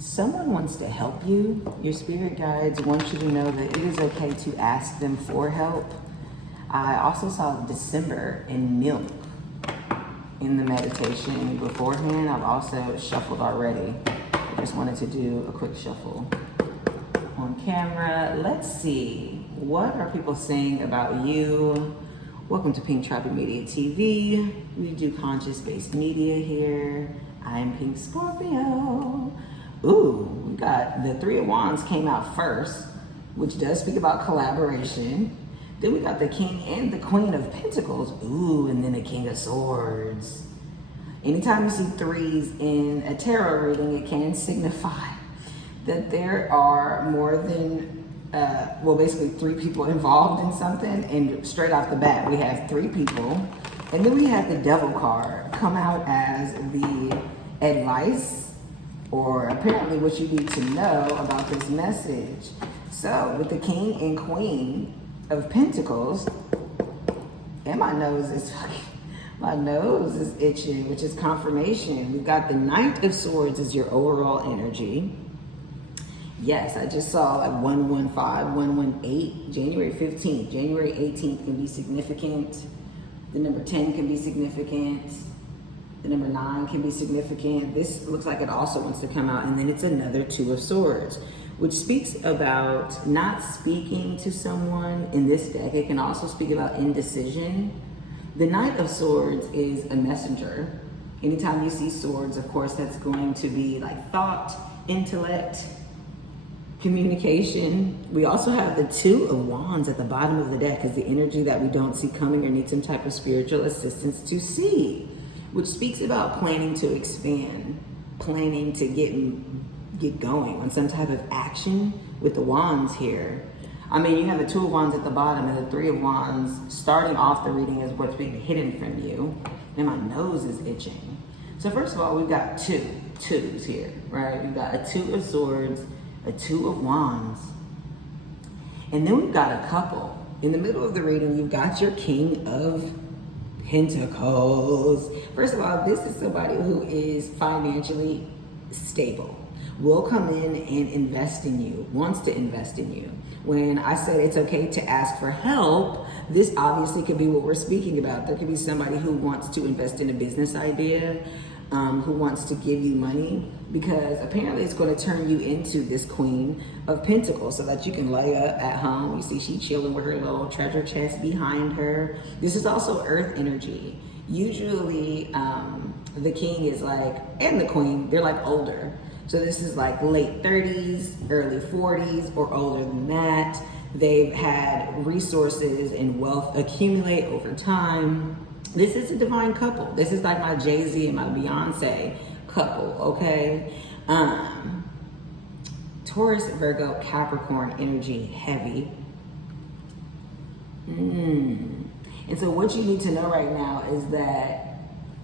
Someone wants to help you. Your spirit guides want you to know that it is okay to ask them for help. I also saw December and milk in the meditation beforehand. I've also shuffled already. I just wanted to do a quick shuffle on camera. Let's see. What are people saying about you? Welcome to Pink Tropi Media TV. We do conscious-based media here. I'm Pink Scorpio. Ooh, we got the Three of Wands came out first, which does speak about collaboration. Then we got the King and the Queen of Pentacles. Ooh, and then the King of Swords. Anytime you see threes in a tarot reading, it can signify that there are more than, basically three people involved in something. And straight off the bat, we have three people. And then we have the Devil card come out as the advice, or apparently what you need to know about this message. So with the King and Queen of Pentacles, and my nose is itching, which is confirmation. We've got the Knight of Swords as your overall energy. Yes, I just saw like 115, 118, January 15th, January 18th can be significant. The number 10 can be significant. The number 9 can be significant. This looks like it also wants to come out. And then it's another Two of Swords, which speaks about not speaking to someone in this deck. It can also speak about indecision. The Knight of Swords is a messenger. Anytime you see swords, of course, that's going to be like thought, intellect, communication. We also have the Two of Wands at the bottom of the deck as the energy that we don't see coming or need some type of spiritual assistance to see, which speaks about planning to expand, planning to get going on some type of action with the Wands here. I mean, you have the Two of Wands at the bottom and the Three of Wands starting off the reading is what's being hidden from you. And my nose is itching. So first of all, we've got twos here, right? We've got a Two of Swords, a Two of Wands. And then we've got a couple. In the middle of the reading, you've got your King of Pentacles. First of all, this is somebody who is financially stable, will come in and invest in you, wants to invest in you. When I said it's okay to ask for help, this obviously could be what we're speaking about. There could be somebody who wants to invest in a business idea, who wants to give you money, because apparently it's going to turn you into this Queen of Pentacles so that you can lay up at home. You see she chilling with her little treasure chest behind her. This is also earth energy. Usually the king is like, and the queen, they're like older. So this is like late 30s, early 40s, or older than that. They've had resources and wealth accumulate over time. This is a divine couple. This is like my Jay-Z and my Beyonce couple, okay? Taurus, Virgo, Capricorn energy heavy. And so what you need to know right now is that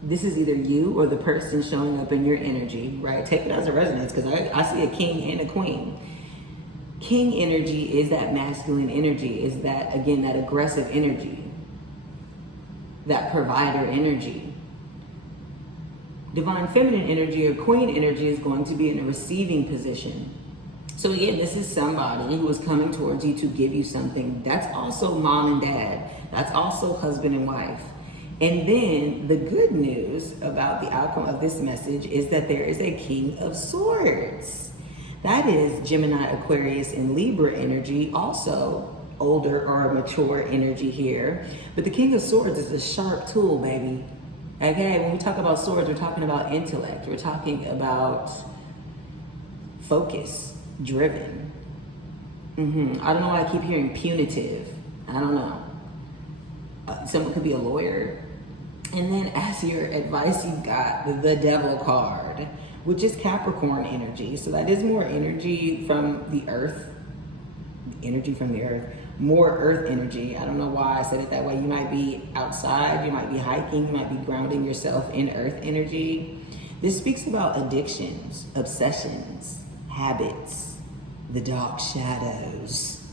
this is either you or the person showing up in your energy, right? Take it as a resonance, because I see a king and a queen. King energy is that masculine energy, is that, again, that aggressive energy, that provider energy. Divine feminine energy or queen energy is going to be in a receiving position. So again, this is somebody who is coming towards you to give you something. That's also mom and dad. That's also husband and wife. And then the good news about the outcome of this message is that there is a King of Swords. That is Gemini, Aquarius, and Libra energy, also older or mature energy here. But the King of Swords is a sharp tool, baby. Okay, when we talk about swords, we're talking about intellect. We're talking about focus, driven. I don't know why I keep hearing punitive. I don't know. Someone could be a lawyer. And then as your advice, you've got the Devil card, which is Capricorn energy. So that is more energy from the earth. Energy from the earth. More earth energy. I don't know why I said it that way. You might be outside, you might be hiking, you might be grounding yourself in earth energy. This speaks about addictions, obsessions, habits, the dark shadows.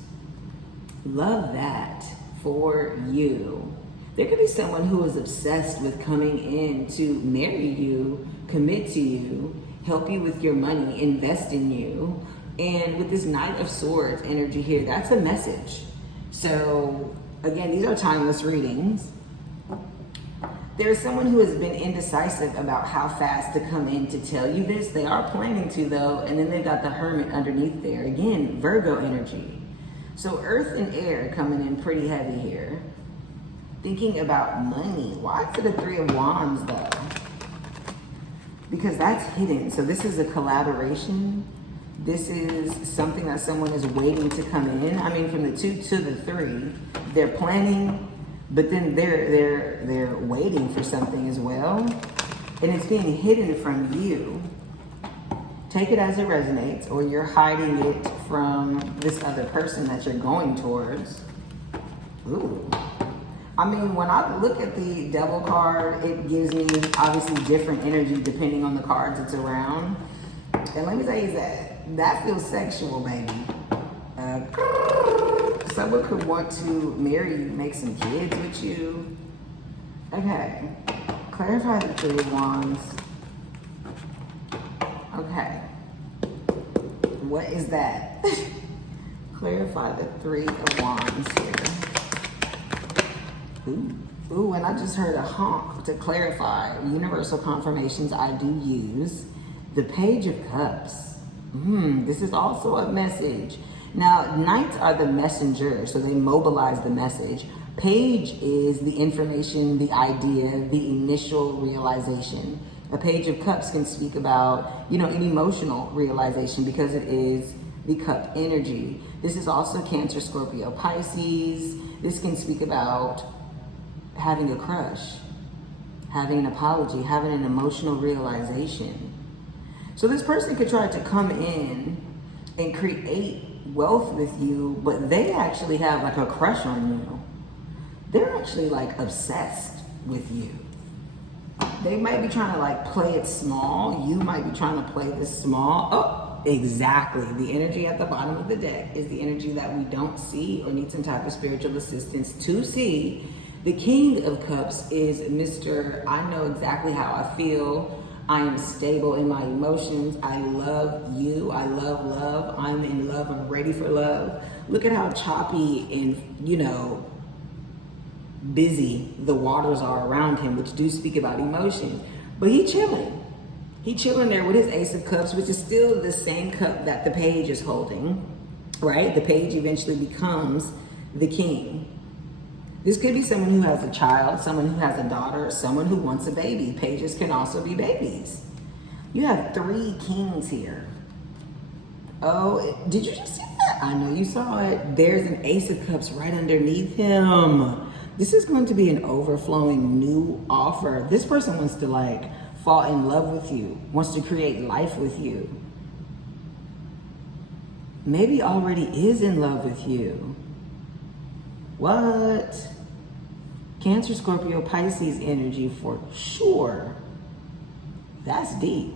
Love that for you. There could be someone who is obsessed with coming in to marry you, commit to you, help you with your money, invest in you. And with this Knight of Swords energy here, that's a message. So again, these are timeless readings. There's someone who has been indecisive about how fast to come in to tell you this. They are planning to though, and then they've got the Hermit underneath there. Again, Virgo energy. So earth and air coming in pretty heavy here. Thinking about money. Why is it a Three of Wands though? Because that's hidden. So this is a collaboration. This is something that someone is waiting to come in. I mean, from the 2 to the 3, they're planning, but then they're waiting for something as well. And it's being hidden from you. Take it as it resonates, or you're hiding it from this other person that you're going towards. Ooh. I mean, when I look at the Devil card, it gives me obviously different energy depending on the cards it's around. And let me tell you that feels sexual, baby. Someone could want to marry you, make some kids with you. Okay, clarify the Three of Wands. Okay, what is that? Clarify the Three of Wands here. Ooh, and I just heard a honk to clarify. Universal confirmations I do use. The Page of Cups. This is also a message. Now, Knights are the messenger, so they mobilize the message. Page is the information, the idea, the initial realization. A Page of Cups can speak about, an emotional realization because it is the cup energy. This is also Cancer, Scorpio, Pisces. This can speak about having a crush, having an apology, having an emotional realization. So this person could try to come in and create wealth with you, but they actually have like a crush on you. They're actually like obsessed with you. They might be trying to like play it small. You might be trying to play this small. Oh, exactly. The energy at the bottom of the deck is the energy that we don't see or need some type of spiritual assistance to see. The King of Cups is Mr. I know exactly how I feel. I am stable in my emotions. I love you. I love love. I'm in love. I'm ready for love. Look at how choppy and, busy the waters are around him, which do speak about emotion. But he chilling. He chilling there with his Ace of Cups, which is still the same cup that the Page is holding, right? The Page eventually becomes the King. This could be someone who has a child, someone who has a daughter, someone who wants a baby. Pages can also be babies. You have 3 kings here. Oh, did you just see that? I know you saw it. There's an Ace of Cups right underneath him. This is going to be an overflowing new offer. This person wants to fall in love with you, wants to create life with you. Maybe already is in love with you. What? Cancer, Scorpio, Pisces energy for sure. That's deep.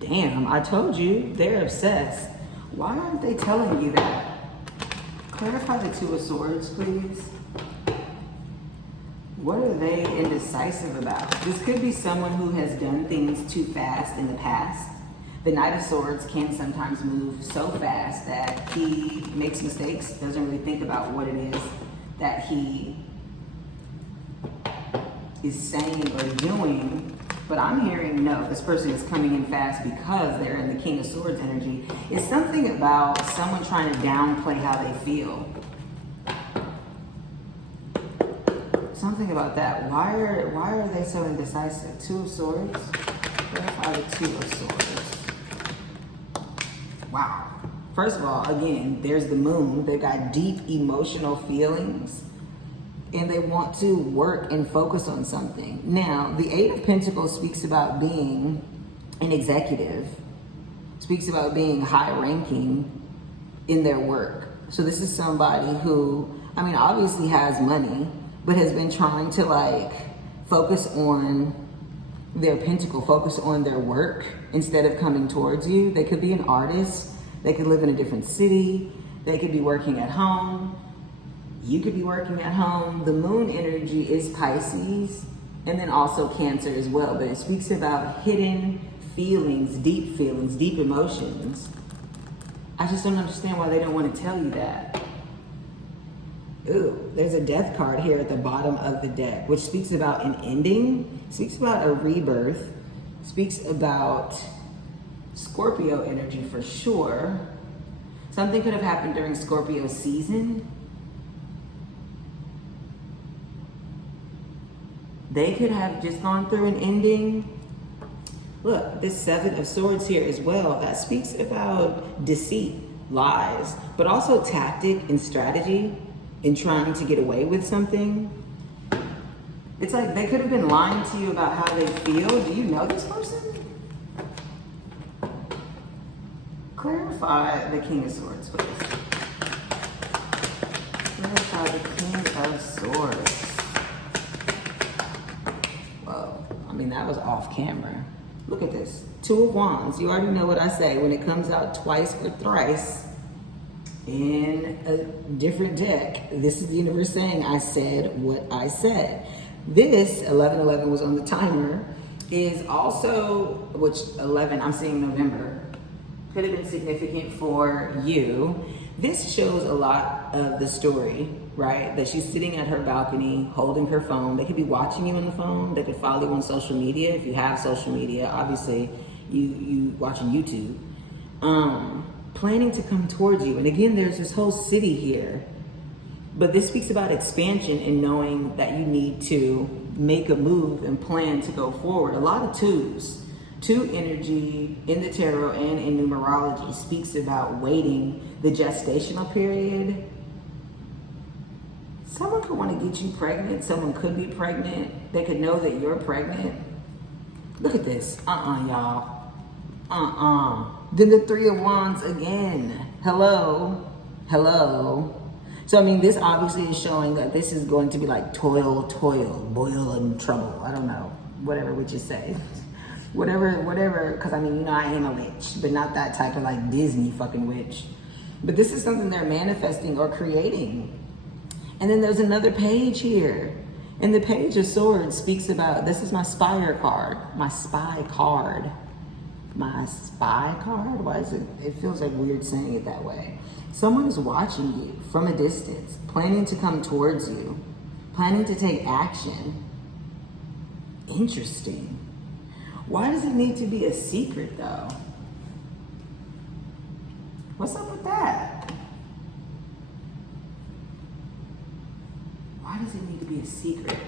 Damn, I told you, they're obsessed. Why aren't they telling you that? Clarify the Two of Swords, please. What are they indecisive about? This could be someone who has done things too fast in the past. The Knight of Swords can sometimes move so fast that he makes mistakes, doesn't really think about what it is that he is saying or doing. But I'm hearing, no, this person is coming in fast because they're in the King of Swords energy. It's something about someone trying to downplay how they feel. Something about that. Why are they so indecisive? Two of Swords? Clarify the Two of Swords. Wow. First of all, again, there's the Moon. They've got deep emotional feelings and they want to work and focus on something. Now, the Eight of Pentacles speaks about being an executive, speaks about being high ranking in their work. So this is somebody who, obviously has money, but has been trying to focus on their pentacle, focus on their work instead of coming towards you. They could be an artist. They could live in a different city. They could be working at home. You could be working at home. The Moon energy is Pisces. And then also Cancer as well. But it speaks about hidden feelings, deep emotions. I just don't understand why they don't want to tell you that. Ooh, there's a death card here at the bottom of the deck, which speaks about an ending, speaks about a rebirth, speaks about Scorpio energy for sure. Something could have happened during Scorpio season. They could have just gone through an ending. Look, this Seven of Swords here as well, that speaks about deceit, lies, but also tactic and strategy in trying to get away with something. It's like they could have been lying to you about how they feel. Do you know this person? Clarify the King of Swords, please. Clarify the King of Swords. Whoa, I mean, that was off camera. Look at this. Two of Wands. You already know what I say when it comes out twice or thrice in a different deck. This is the universe saying I said what I said. This 1111 was on the timer is also, which 11, I'm seeing November, could have been significant for you. This shows a lot of the story, right? That she's sitting at her balcony, holding her phone. They could be watching you on the phone. They could follow you on social media. If you have social media, obviously you watching YouTube. Planning to come towards you. And again, there's this whole city here. But this speaks about expansion and knowing that you need to make a move and plan to go forward. A lot of twos. Two energy in the tarot and in numerology speaks about waiting, the gestational period. Someone could want to get you pregnant. Someone could be pregnant. They could know that you're pregnant. Look at this. Y'all. Then the Three of Wands again. Hello. So, I mean, this obviously is showing that this is going to be like toil, boil and trouble. I don't know. Whatever witches say. Whatever, because I mean, you know, I am a witch, but not that type of like Disney fucking witch. But this is something they're manifesting or creating. And then there's another page here. And the Page of Swords speaks about, this is my spire card, my spy card. My spy card? Why is it? It feels like weird saying it that way. Someone is watching you from a distance, planning to come towards you, planning to take action. Interesting. Why does it need to be a secret though? What's up with that? Why does it need to be a secret?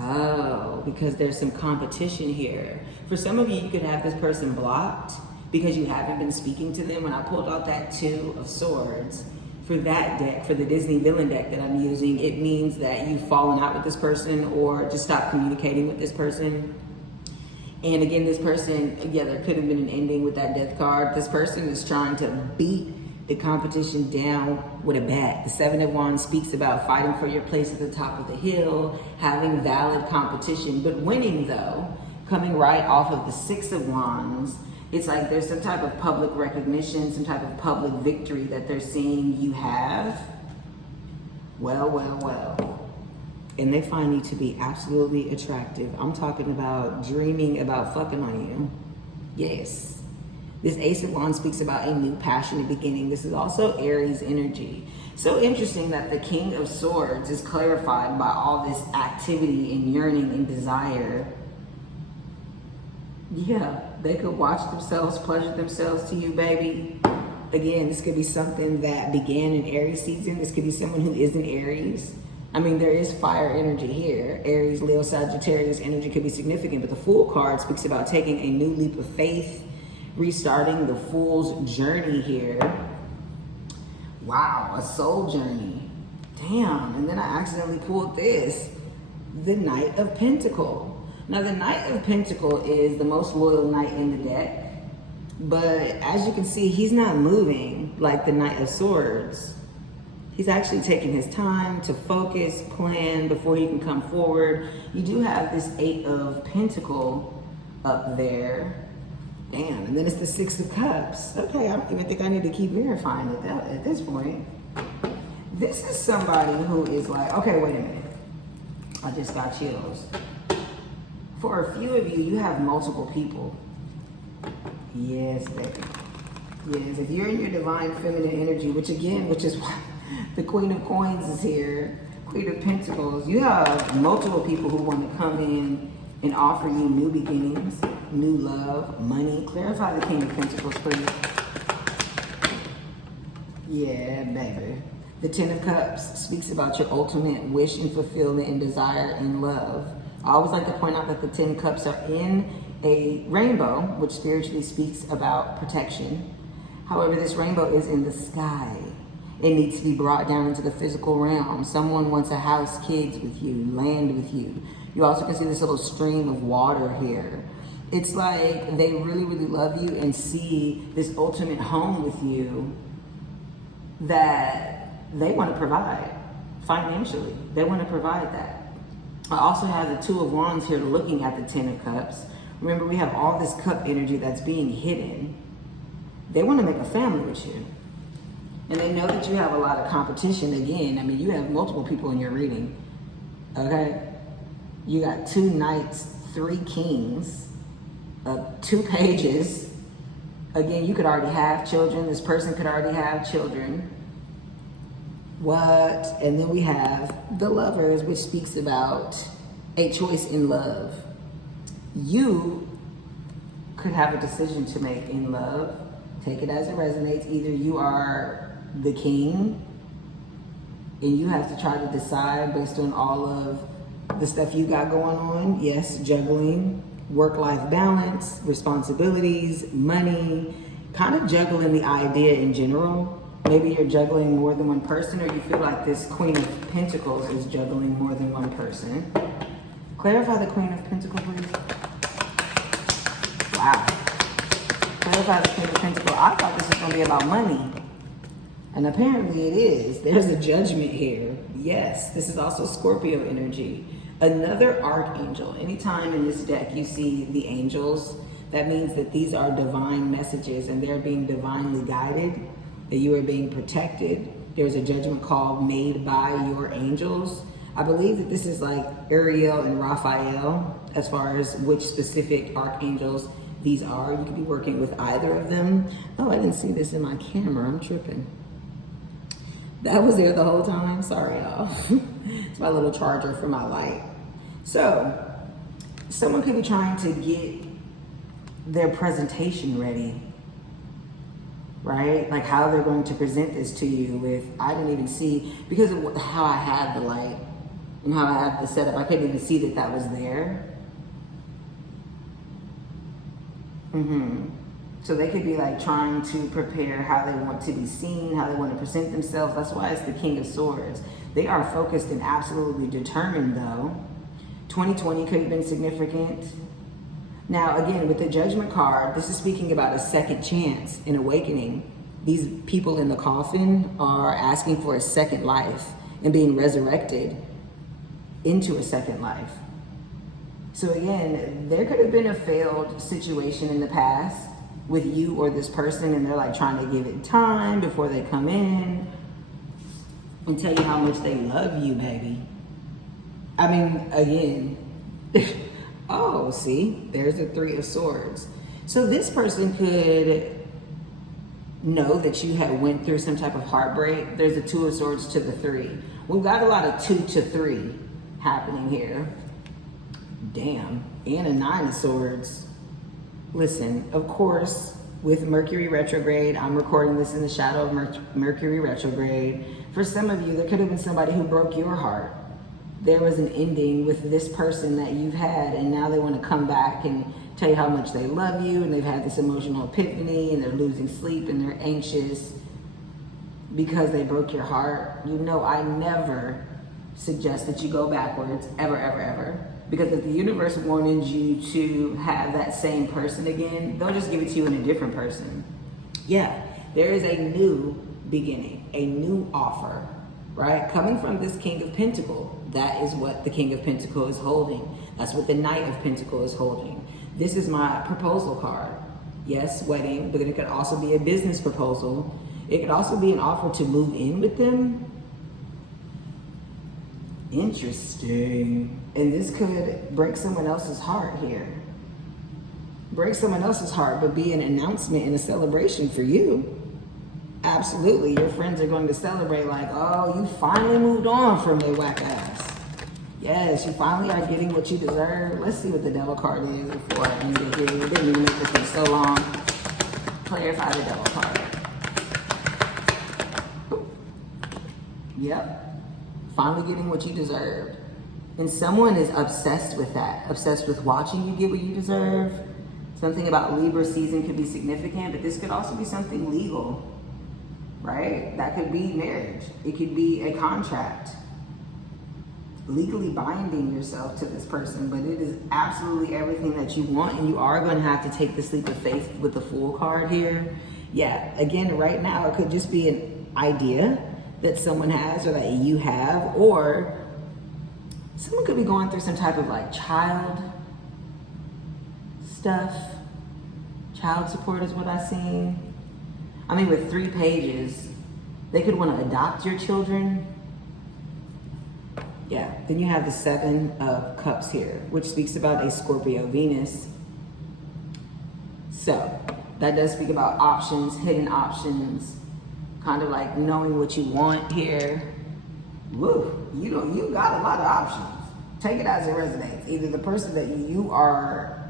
Oh, because there's some competition here. For some of you, you could have this person blocked because you haven't been speaking to them. When I pulled out that Two of Swords, for that deck, for the Disney villain deck that I'm using, it means that you've fallen out with this person or just stopped communicating with this person. And again, this person, yeah, there could have been an ending with that death card. This person is trying to beat the competition down with a bat. The Seven of Wands speaks about fighting for your place at the top of the hill, having valid competition, but winning though, coming right off of the Six of Wands. It's like there's some type of public recognition, some type of public victory that they're seeing you have. Well. And they find you to be absolutely attractive. I'm talking about dreaming about fucking on you. Yes. This Ace of Wands speaks about a new passionate beginning. This is also Aries energy. So interesting that the King of Swords is clarified by all this activity and yearning and desire. Yeah, they could watch themselves, pleasure themselves to you, baby. Again, this could be something that began in Aries season. This could be someone who isn't Aries. I mean, there is fire energy here. Aries, Leo, Sagittarius energy could be significant, but the Fool card speaks about taking a new leap of faith, restarting the Fool's journey here. Wow, a soul journey. Damn, and then I accidentally pulled this, the Knight of Pentacles. Now, the Knight of Pentacles is the most loyal knight in the deck, but as you can see, he's not moving like the Knight of Swords. He's actually taking his time to focus, plan before he can come forward. You do have this Eight of Pentacles up there. Damn, and then it's the Six of Cups. Okay, I don't even think I need to keep verifying it at this point. This is somebody who is like, okay, wait a minute. I just got chills. For a few of you, you have multiple people. Yes, baby. Yes, if you're in your divine feminine energy, which is why the Queen of Coins is here, Queen of Pentacles, you have multiple people who want to come in and offer you new beginnings, new love, money. Clarify the King of Pentacles, please. Yeah, baby. The Ten of Cups speaks about your ultimate wish and fulfillment and desire in love. I always like to point out that the 10 cups are in a rainbow, which spiritually speaks about protection. However, this rainbow is in the sky. It needs to be brought down into the physical realm. Someone wants a house, kids with you, land with you. You also can see this little stream of water here. It's like they really, really love you and see this ultimate home with you that they want to provide financially. They want to provide that. I also have the Two of Wands here looking at the Ten of Cups. Remember, we have all this cup energy that's being hidden. They want to make a family with you. And they know that you have a lot of competition. Again, I mean, you have multiple people in your reading. Okay? You got 2 knights, 3 kings, 2 pages. Again, you could already have children. This person could already have children. What? And then we have the Lovers, which speaks about a choice in love. You could have a decision to make in love. Take it as it resonates. Either you are the king and you have to try to decide based on all of the stuff you got going on. Yes, juggling, work-life balance, responsibilities, money, kind of juggling the idea in general. Maybe you're juggling more than one person, or you feel like this Queen of Pentacles is juggling more than one person. Clarify the Queen of Pentacles, please. Wow. Clarify the Queen of Pentacles. I thought this was going to be about money. And apparently it is. There's a judgment here. Yes, this is also Scorpio energy. Another archangel. Anytime in this deck you see the angels, that means that these are divine messages and they're being divinely guided, that you are being protected. There's a judgment call made by your angels. I believe that this is like Ariel and Raphael as far as which specific archangels these are. You could be working with either of them. Oh, I didn't see this in my camera. I'm tripping. That was there the whole time. Sorry, y'all. It's my little charger for my light. So, someone could be trying to get their presentation ready, right? Like how they're going to present this to you with, I didn't even see, because of how I had the light and how I had the setup, I couldn't even see that that was there. So they could be like trying to prepare how they want to be seen, how they want to present themselves. That's why it's the King of Swords. They are focused and absolutely determined though. 2020 could have been significant. Now again, with the Judgment card, this is speaking about a second chance, an awakening. These people in the coffin are asking for a second life and being resurrected into a second life. So again, there could have been a failed situation in the past with you or this person, and they're like trying to give it time before they come in and tell you how much they love you, baby. I mean, again, oh, see, there's the 3 of Swords. So this person could know that you had went through some type of heartbreak. There's a 2 of Swords to the 3. We've got a lot of 2 to 3 happening here. Damn, and a 9 of Swords. Listen, of course, with Mercury retrograde, I'm recording this in the shadow of Mercury retrograde. For some of you, there could have been somebody who broke your heart. There was an ending with this person that you've had, and now they want to come back and tell you how much they love you, and they've had this emotional epiphany, and they're losing sleep, and they're anxious because they broke your heart. You know, I never suggest that you go backwards, ever, ever, ever. Because if the universe wanted you to have that same person again, they'll just give it to you in a different person. Yeah, there is a new beginning, a new offer, right? Coming from this King of Pentacles. That is what the King of Pentacles is holding. That's what the Knight of Pentacles is holding. This is my proposal card. Yes, wedding, but it could also be a business proposal. It could also be an offer to move in with them. Interesting. And this could break someone else's heart here. Break someone else's heart, but be an announcement and a celebration for you. Absolutely. Your friends are going to celebrate like, oh, you finally moved on from their whack ass. Yes, you finally are getting what you deserve. Let's see what the devil card is before I end it here. We didn't even make this one so long. Clarify the devil card. Yep. Finally getting what you deserved. And someone is obsessed with that. Obsessed with watching you get what you deserve. Something about Libra season could be significant, but this could also be something legal, right? That could be marriage. It could be a contract. Legally binding yourself to this person, but it is absolutely everything that you want, and you are going to have to take this leap of faith with the Fool card here. Yeah, again, right now, it could just be an idea that someone has or that you have, or someone could be going through some type of like child stuff. Child support is what I've seen. I mean, with 3 pages, they could want to adopt your children. Yeah, then you have the 7 of Cups here, which speaks about a Scorpio Venus. So that does speak about options, hidden options, kind of like knowing what you want here. Woo, you got a lot of options. Take it as it resonates. Either the person that you are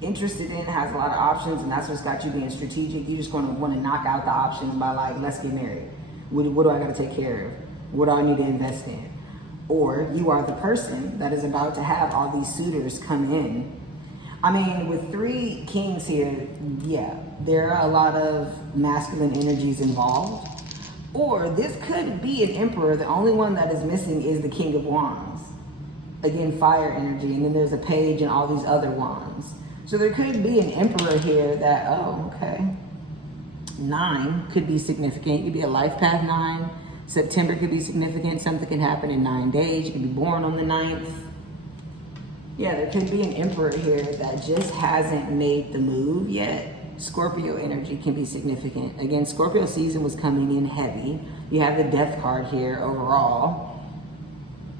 interested in has a lot of options, and that's what's got you being strategic. You're just going to want to knock out the options by like, let's get married. What do I got to take care of? What do I need to invest in? Or you are the person that is about to have all these suitors come in. I mean, with 3 kings here, yeah, there are a lot of masculine energies involved. Or this could be an emperor. The only one that is missing is the King of Wands. Again, fire energy. And then there's a page and all these other wands. So there could be an emperor here that, oh, okay. 9 could be significant. It could be a life path 9. September could be significant. Something can happen in 9 days. You could be born on the 9th. Yeah, there could be an emperor here that just hasn't made the move yet. Scorpio energy can be significant. Again, Scorpio season was coming in heavy. You have the death card here overall.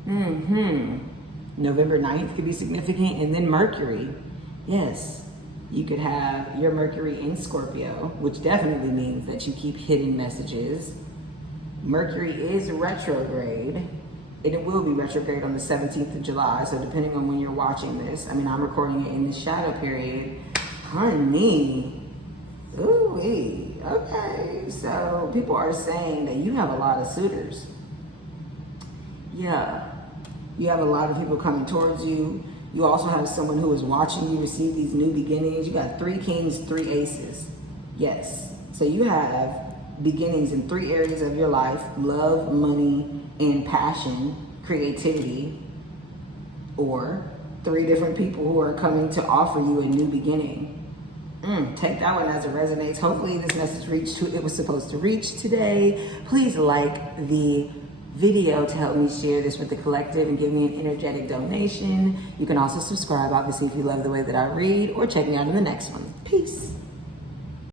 November 9th could be significant. And then Mercury. Yes, you could have your Mercury in Scorpio, which definitely means that you keep hidden messages. Mercury is retrograde, and it will be retrograde on the 17th of July. So depending on when you're watching this, I mean, I'm recording it in the shadow period. Honey, ooh-wee, okay. So people are saying that you have a lot of suitors. Yeah, you have a lot of people coming towards you. You also have someone who is watching you receive these new beginnings. You got 3 kings, 3 aces. Yes, so you have beginnings in 3 areas of your life: love, money, and passion, creativity. Or 3 different people who are coming to offer you a new beginning. Take that one as it resonates. Hopefully this message reached who it was supposed to reach today. Please like the video to help me share this with the collective and give me an energetic donation. You can also subscribe, obviously, if you love the way that I read, or check me out in the next one. Peace.